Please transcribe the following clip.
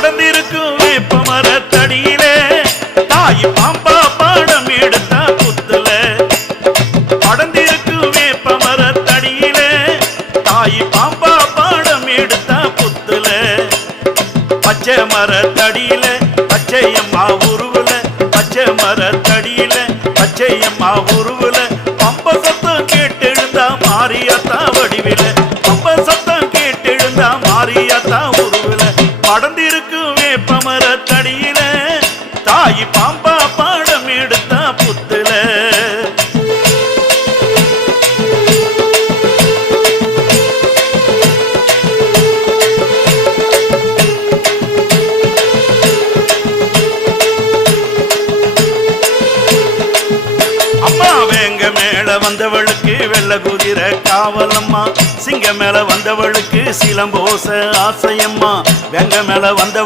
படர்ந்திருக்கும் வேப்ப மரத்தடியிலே தாய் பாம்பா பாடம் எடுத்த புத்துல படர்ந்திருக்கும் வேப்ப மரத்தடியிலே தாய் பாம்பா பாடம் எடுத்த புத்துல பச்சை மரத்தடியில பச்சையம்மா உருவுல பச்சை மரத்தடியில பச்சையம்மா உருவுல பம்ப சத்தம் கேட்டெழுந்தா மாரியாத்தா வடிவில பம்ப சத்தம் கேட்டெழுந்தா மாரியாத்தா உருவுல படர்ந்திருக்கும் வேப்ப மரத்தடியில தாய் பாம்பா பாடம் எடுத்த புத்துல வந்தவளுக்கு வெள்ள குதிர காவலம்மா சிங்க மேல வந்தவளுக்கு சிலம்போச ஆசையம்மா வெங்க மேல வந்த